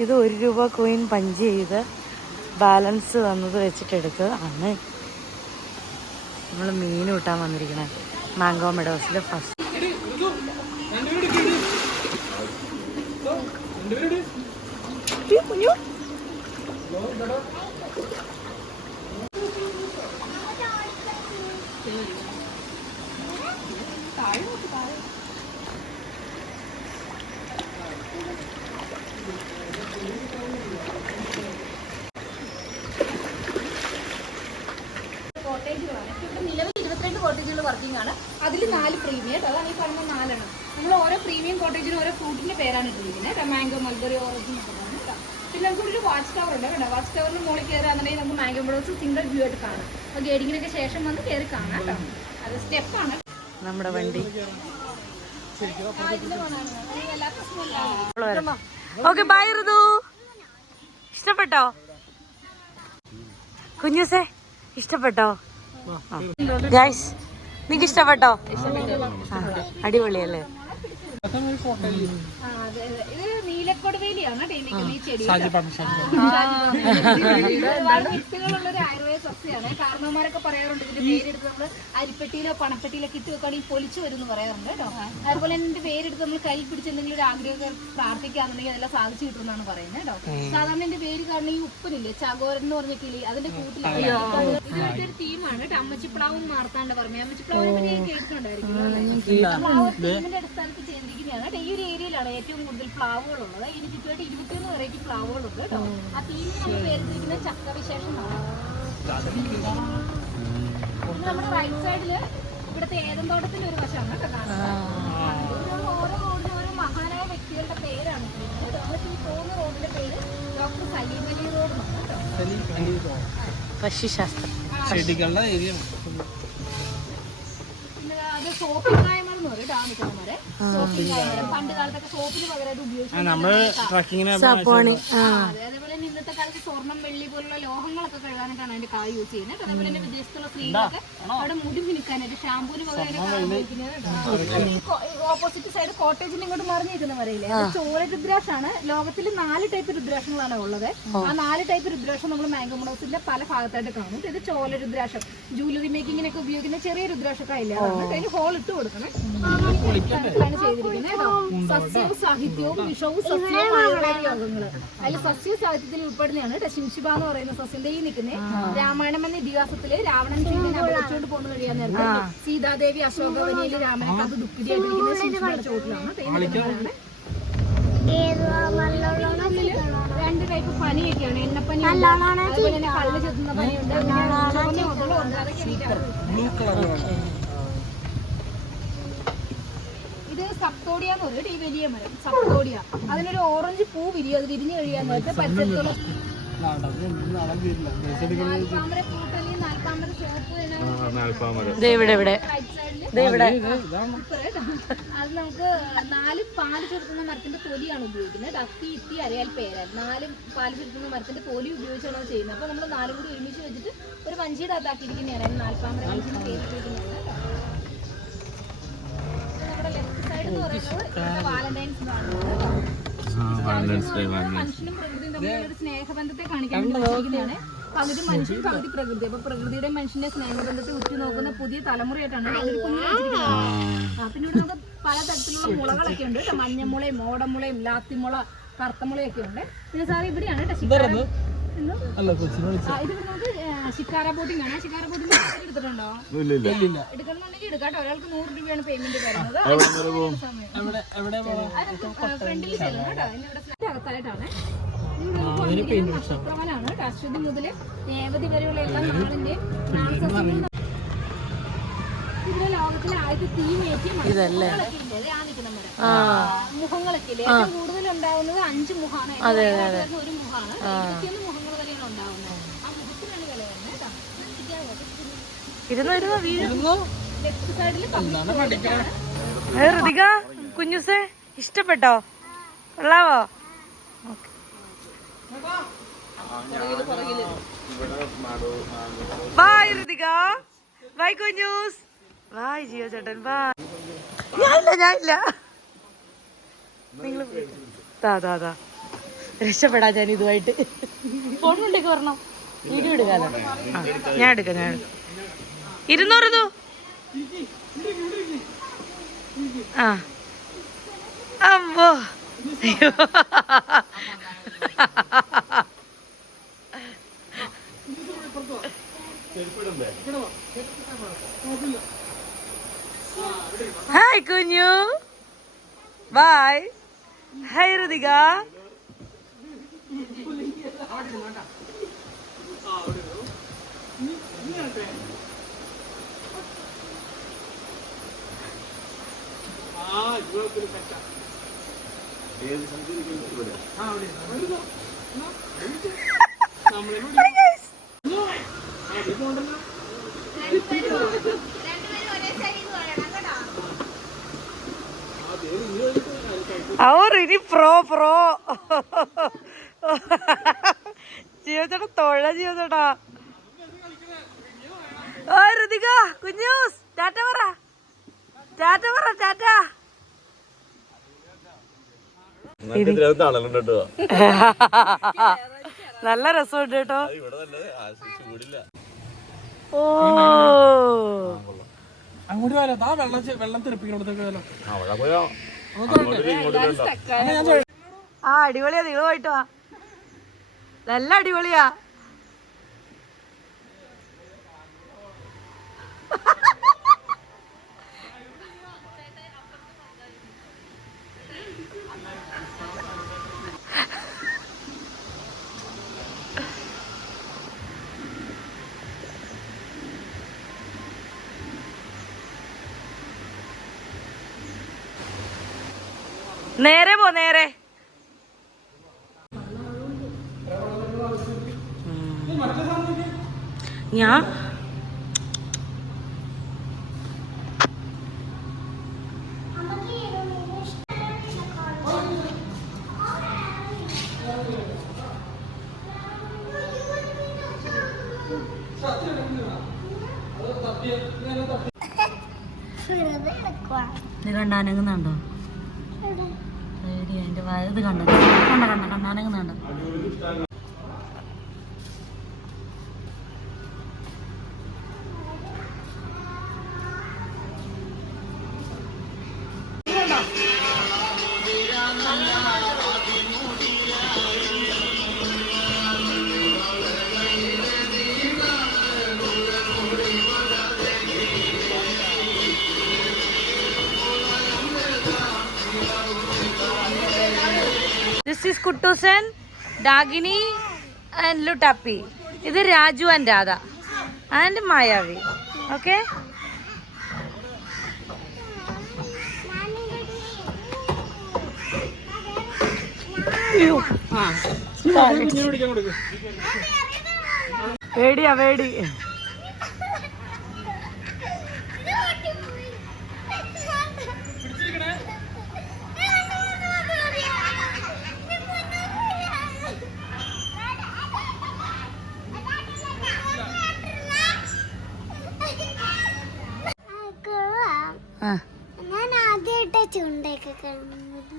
ഇത് 1 രൂപ coin punch ചെയ്ത് ബാലൻസ് വന്നത് വെച്ചിട്ടെടുത്ത് ആണ് നമ്മൾ മീൻ കൂട്ടാൻ വന്നിരിക്കണേ. മാംഗോ മെഡോസിൽ ഫസ്റ്റ് കോട്ടേജുകൾ വർക്കിംഗ് ആണ്. അതിൽ 4 പ്രീമിയം, അതാണ് ഈ പറഞ്ഞ 4 നമ്മൾ ഓരോ പ്രീമിയം കോട്ടേജിനും ഓരോ ഫ്രൂട്ടിന്റെ പേരാണ് ഇട്ടിരിക്കുന്നത്. മാംഗോ, മൽബറി, ഓറഞ്ച് എന്നൊക്കെ പറഞ്ഞു കേട്ടോ. പിന്നെ നമുക്ക് ഒരു വാച്ച് ടവർ ഉണ്ട് കേട്ടോ. വാച്ച് ടവറിന് മുകളിൽ കയറുകയാണെന്നുണ്ടെങ്കിൽ നമുക്ക് മാംഗോ മെഡോസ് സിംഗിൾ വ്യൂ ആയിട്ട് കാണാം. അപ്പോൾ ഗേഡിങ്ങിനൊക്കെ ശേഷം വന്ന് കയറി കാണാം കേട്ടോ. അത് സ്റ്റെപ്പാണ് നമ്മുടെ വണ്ടി. ഓക്കെ ബൈ ഋതു. ഇഷ്ടപ്പെട്ടോ കുഞ്ഞുസേ? ഇഷ്ടപ്പെട്ടോ ഗൈസ്? നിങ്ങക്ക് ഇഷ്ടപ്പെട്ടോ? അടിപൊളിയല്ലേ? ഇത് നീലക്കൊടുവേലിയാണ് ഈ ചെടി. വിത്തുകളുള്ളൊരു ആയുർവേദ സസ്യമാണ്. കാരണവന്മാരൊക്കെ പറയാറുണ്ട് ഇതിന്റെ പേരെടുത്ത് നമ്മൾ അരിപ്പെട്ടിയിലോ പണപ്പെട്ടിയിലൊക്കെ ഇട്ട് വെക്കുകയാണെങ്കിൽ പൊലിച്ചു വരും എന്ന് പറയാറുണ്ട് കേട്ടോ. അതുപോലെ എന്റെ പേരെടുത്ത് നമ്മൾ കയ്യിൽ പിടിച്ച് എന്തെങ്കിലും ഒരു ആഗ്രഹം പ്രാർത്ഥിക്കാന്നുണ്ടെങ്കിൽ അതെല്ലാം സാധിച്ചു കിട്ടുമെന്നാണ് പറയുന്നത് കേട്ടോ. സാധാരണ എന്റെ പേര് കാരണം ഈ ഉപ്പിനില്ലേ, ചകോരൻ എന്ന് പറഞ്ഞ കിളി, അതിന്റെ കൂട്ടിലാണ്. ഇതിനൊരു തീമാണ് കേട്ടോ. അമ്മച്ചിപ്ലാവും മാർത്താണ്ട് പറഞ്ഞു. അമ്മച്ചിപ്ലാവിനെ പറ്റി കേട്ടിട്ടുണ്ടായിരിക്കും. ടീമിന്റെ അടിസ്ഥാനത്തിൽ ചെയ്തിരിക്കുന്നതാണ് കേട്ടോ. ഈ ഒരു ഏരിയയിലാണ് ഏറ്റവും കൂടുതൽ പ്ലാവുകളുള്ളത്. ഇതിന് ചുറ്റുമായിട്ട് 21 വെറൈറ്റി പ്ലാവുകളുണ്ട് കേട്ടോ. ആ തീമിന് നമ്മൾ പേരിട്ടിരിക്കുന്ന ചക്കവിശേഷമാണ്. നമ്മുടെ റൈറ്റ് സൈഡില് ഇവിടുത്തെ ഏതന്തോട്ടത്തിന്റെ ഒരു വശമാണ് കേട്ടോ കാണുന്നത്. ഓരോ റോഡിനും ഓരോ മഹാനായ വ്യക്തികളുടെ പേരാണ്. ഈ പോകുന്ന റോഡിന്റെ പേര് ഡോക്ടർ സലീം അലി റോഡ് കേട്ടോ. ഭക്ഷ്യശാസ്ത്രം ചെടികളുടെ ഏരിയ. പിന്നെ അത് സോപ്പിംഗ് കായമരം എന്ന് പറയും നിൽക്കുന്നവരെ. സോപ്പിംഗ് കായമരം പണ്ട് കാലത്തൊക്കെ സോപ്പിന് പകരം ഉപയോഗിച്ചു. അതേപോലെ തന്നെ ഇന്നത്തെ കാലത്ത് സ്വർണ്ണം, വെള്ളി പോലുള്ള ലോഹങ്ങളൊക്കെ കഴുകാനായിട്ടാണ് അതിന്റെ കായ് യൂസ് ചെയ്യുന്നത്. അതേപോലെ തന്നെ വിദേശത്തുള്ള സ്ത്രീകളൊക്കെ അവിടെ മുടി മിനുക്കാനായിട്ട് ഷാമ്പൂന് പകരം. ഓപ്പോസിറ്റ് സൈഡ് കോട്ടേജിന് ഇങ്ങോട്ട് മറിഞ്ഞിരിക്കുന്ന വരയില്ലേ, ചോര രുദ്രാക്ഷാണ്. ലോകത്തിൽ 4 ടൈപ്പ് രുദ്രാക്ഷങ്ങളാണ് ഉള്ളത്. ആ 4 ടൈപ്പ് രുദ്രാക്ഷം നമ്മൾ മാംഗോ മെഡോസിന്റെ പല ഭാഗത്തായിട്ട് കാണും. ഇത് ചോല രുദ്രാക്ഷം ജ്വല്ലറി മേക്കിങ്ങിനൊക്കെ ഉപയോഗിക്കുന്ന ചെറിയ രുദ്രാക്ഷൊക്കെ ഇല്ല. അതിന് ഹോൾ ഇട്ട് കൊടുക്കണം. ചെയ്തിരിക്കുന്നത് സസ്യവും സാഹിത്യവും വിഷവും സസ്യവും ആയുർവേദ യോഗങ്ങള്. അതിൽ സസ്യ സാഹിത്യത്തിൽ ഉൾപ്പെടുന്നതാണ് കേട്ടോ ശിംശിബ എന്ന് പറയുന്ന സസ്യന്റെ ഈ നിൽക്കുന്നത്. രാമായണം എന്ന ഇതിഹാസത്തില് രാവണൻ സീതനെ അപഹരിച്ചുകൊണ്ട് പോകുന്ന കഴിയാൻ നേരത്തെ സീതാദേവി അശോകവനിയില് രാമനെ അത് ദുഃഖിതയായിട്ടിരിക്കുന്നത് ശിംശിബയുടെ ചോട്ടിലാണ്. 2 ടൈപ്പ് പനിയൊക്കെയാണ്. എണ്ണപ്പനി, അതുപോലെ തന്നെ കള്ള് ചെത്തുന്ന പനിയുണ്ട്. ഇത് സപ്തോഡിയ എന്ന് പറയും. ഈ വലിയ മരം സപ്തോഡിയ. അതിനൊരു ഓറഞ്ച് പൂ വിരിയും. അത് വിരിഞ്ഞു കഴിയാൻ നേരത്തെ പരിസരത്തുള്ള അത് നമുക്ക് 4 പാല് ചുരുത്തുന്ന മരത്തിന്റെ തൊലിയാണ് ഉപയോഗിക്കുന്നത്. അത്തി, ഇത്തി, അരയാൽ, പേരാൽ 4 പാല് ചുരുത്തുന്ന മരത്തിന്റെ തൊലി ഉപയോഗിച്ചാണ് അത് ചെയ്യുന്നത്. അപ്പൊ നമ്മൾ 4 കൂടി ഒരുമിച്ച് വെച്ചിട്ട് ഒരു വഞ്ചിയുടെ അകത്താക്കിയിരിക്കുന്നതാണ്. 4 പാമ്പര വഞ്ചിയുടെ പേരിട്ടിരിക്കുന്നതാണ്. നമ്മുടെ ലെഫ്റ്റ് സൈഡ് എന്ന് പറയുന്നത് വാലന്റൈൻസ് മനുഷ്യനും പ്രകൃതിയും തമ്മിലൊരു സ്നേഹബന്ധത്തെ കാണിക്കാൻ വേണ്ടി പകുതി മനുഷ്യൻ പകുതി പ്രകൃതി. അപ്പൊ പ്രകൃതിയുടെ മനുഷ്യന്റെ സ്നേഹബന്ധത്തെ ഉറ്റുനോക്കുന്ന പുതിയ തലമുറയായിട്ടാണ് പിന്നെ ഇവിടെ നമുക്ക് പലതരത്തിലുള്ള മുളകളൊക്കെ ഉണ്ട്. മഞ്ഞമുളയും ഓടമുളയും ലാത്തിമുള, കറുത്തമുളയൊക്കെ ഉണ്ട്. പിന്നെ സാറ് ഇവിടെയാണ് ഇത് നമുക്ക് ശിക്കാര ബോട്ടിംഗ് ആണ്. ശിക്കാര ബോട്ടിംഗ് എടുത്തിട്ടുണ്ടോ? എടുക്കണമെന്നുണ്ടെങ്കിൽ എടുക്കാട്ടോ. ഒരാൾക്ക് 100 രൂപയാണ് പേയ്മെന്റ് വരുന്നത്. ഫ്രണ്ടിൽ ചെല്ലണം കേട്ടോ. ഇവിടെ അകത്തായിട്ടാണ്. നക്ഷത്രവനാണ്. അശ്വതി മുതൽ രേവതി വരെയുള്ള എല്ലാ നാടിന്റെയും ഇതിലെ ലോകത്തിലെ ആദ്യത്തെ തീമേറ്റിയ മുഖങ്ങളൊക്കെ ഇല്ലേ? ഏറ്റവും കൂടുതൽ ഉണ്ടാവുന്നത് 5 മുഖമാണ്. 1 മുഖമാണ്. 21 മുഖങ്ങൾ വരെയാണ് ഉണ്ടാവുന്നത്. ആ മുഖത്തിനാണ് വില വരുന്നത്. ലെഫ്റ്റ് സൈഡിൽ കുഞ്ഞുസേ ഇഷ്ടപ്പെട്ടോ? കൊള്ളാവോ? Bye Rithika, bye Kunjus, bye Jio ചേട്ടൻ, ബൈ. ഞാനില്ല നിങ്ങൾ രക്ഷപ്പെടാ ഞാൻ ഇതുമായിട്ട്. ഫോൺ കൊണ്ടേക്ക് വരണം, വീഡിയോ എടുക്കാലോ. ഞാൻ എടുക്കാം 200 ആ അമ്പോ. ഹായ് കുഞ്ഞു, ബൈ. ഹായ് ഋതിക. അവർ ഇനി പ്രോ ജീവച്ചേട്ടാ, തൊഴ ജീവച്ചേട്ടാ. ഓ ഋതിക, കുഞ്ഞൂസ് ടാറ്റ പറ, ടാറ്റ പറ, ടാറ്റ. നല്ല രസമുണ്ട് കേട്ടോ. ഓ അങ്ങോട്ട് വെള്ളം തെറിപ്പിക്കണോടത്തേക്ക്. ആ അടിപൊളിയാ, നിങ്ങൾ പോയിട്ടോ. നല്ല അടിപൊളിയാ. നേരെ പോ, നേരെ. ഞാൻ ഇത് കണ്ടാനങ്ങുന്നുണ്ടോ? അതിന്റെ ഇത് കണ്ടാനങ്ങുന്നുണ്ടോ? This is Kuttusen, Dagini and Lutapi. This is Raju and Radha and Mayavi. Okay? Ready. ഞാൻ ആദ്യമായിട്ടാ ചൂണ്ടയൊക്കെ കാണുന്നത്.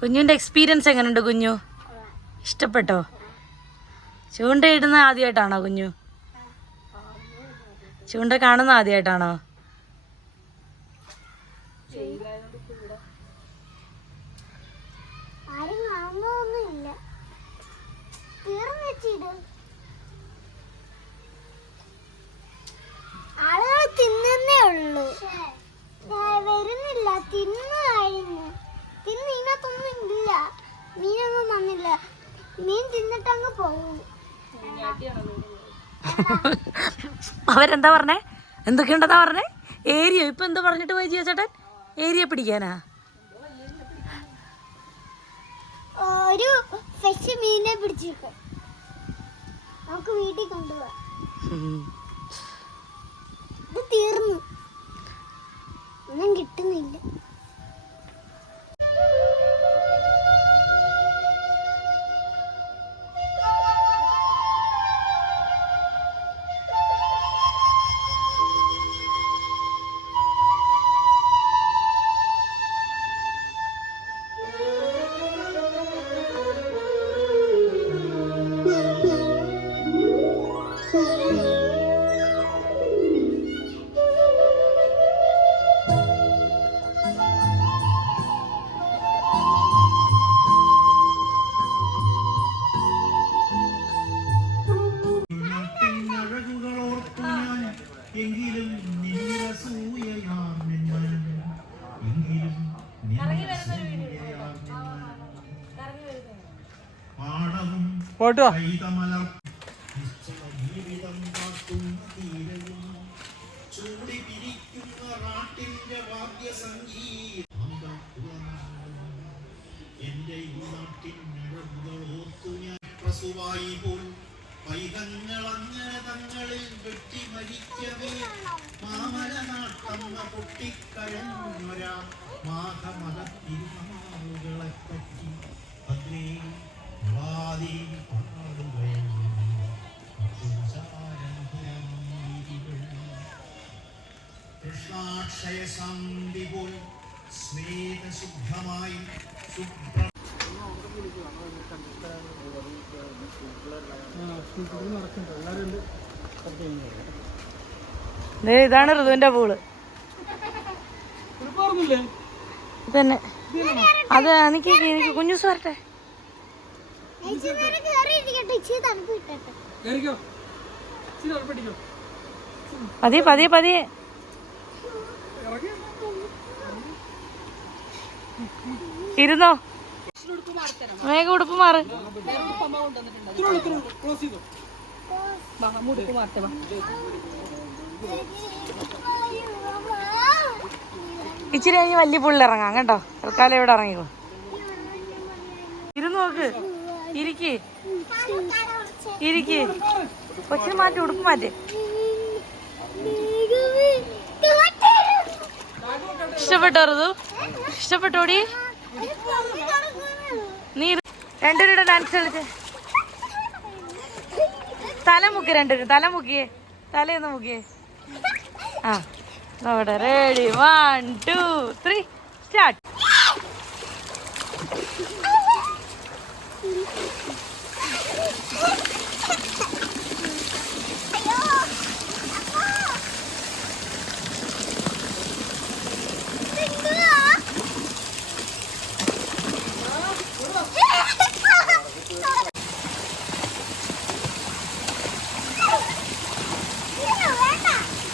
കുഞ്ഞുന്റെ എക്സ്പീരിയൻസ് എങ്ങനെയുണ്ട് കുഞ്ഞു? ഇഷ്ടപ്പെട്ടോ? ചൂണ്ടയിടുന്ന ആദ്യമായിട്ടാണോ കുഞ്ഞു? ചൂണ്ട കാണുന്ന ആദ്യമായിട്ടാണോ? ആരും കാണുന്നൊന്നുമില്ല. ആളുകൾ തിന്നേ ഉള്ളു, വരുന്നില്ല. തിന്നു കഴിഞ്ഞു. ഇതിനകത്തൊന്നും ഇല്ല, മീനൊന്നും വന്നില്ല. മീൻ തിന്നിട്ടങ്ങ് പോകും. അവരെന്താ പറഞ്ഞേ? എന്തൊക്കെയുണ്ടെന്നാ പറഞ്ഞേ? ഏരിയ ഇപ്പൊ എന്താ പറഞ്ഞിട്ട് പോയി ജിയോ ചേട്ടൻ? ഏരിയ പിടിക്കാനാ? ഒരു ഫ്രഷ് മീനെ പിടിച്ചിരിക്കും, നമുക്ക് വീട്ടിൽ കൊണ്ടുപോവാം. ഇത് തീർന്നു, ഒന്നും കിട്ടുന്നില്ല. പോയിട്ട് വാ. പൈതങ്ങളങ്ങളിൽ വെട്ടി മരിക്കവേ മാമലനാട്ടമ്മ പൊട്ടിക്കഴഞ്ഞൊരാ മാഘമത തിരുനാളുകളെ പറ്റി ഭദ്രേ നവാദി കൃഷ്ണാക്ഷയ ശാന്തി പോൽ സ്നേഹശുദ്ധമായി ഇതാണ് ഋതുവിന്റെ പൂള് തന്നെ. അത് എനിക്ക് കുഞ്ഞൂസ് വരട്ടെ. പതിയെ പതിയെ പതിയെ ഇരുന്നോ. വേഗം ഉടുപ്പ് മാറ്. ഇച്ചിരി കഴിഞ്ഞ് വലിയ പുള്ളിൽ ഇറങ്ങാം കേട്ടോ. തൽക്കാലം ഇവിടെ ഇറങ്ങിക്കോ. ഇരുന്ന് നോക്ക്. ഇരിക്ക് ഇരിക്ക്. കൊച്ചിന് മാറ്റി, ഉടുപ്പ് മാറ്റി. ഇഷ്ടപ്പെട്ടോ ഋതു? ഇഷ്ടപ്പെട്ടോടി? നീ രണ്ടുപേരുടെ ഡാൻസ് കളിച്ച് തല മുക്കി. രണ്ടുപേരും തല മുക്കിയേ. തലയൊന്ന് മുക്കിയേ. ആ നോട്ടെ. Ready 1 2 3 start.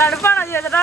തണുപ്പാണോ ചേട്ടാ?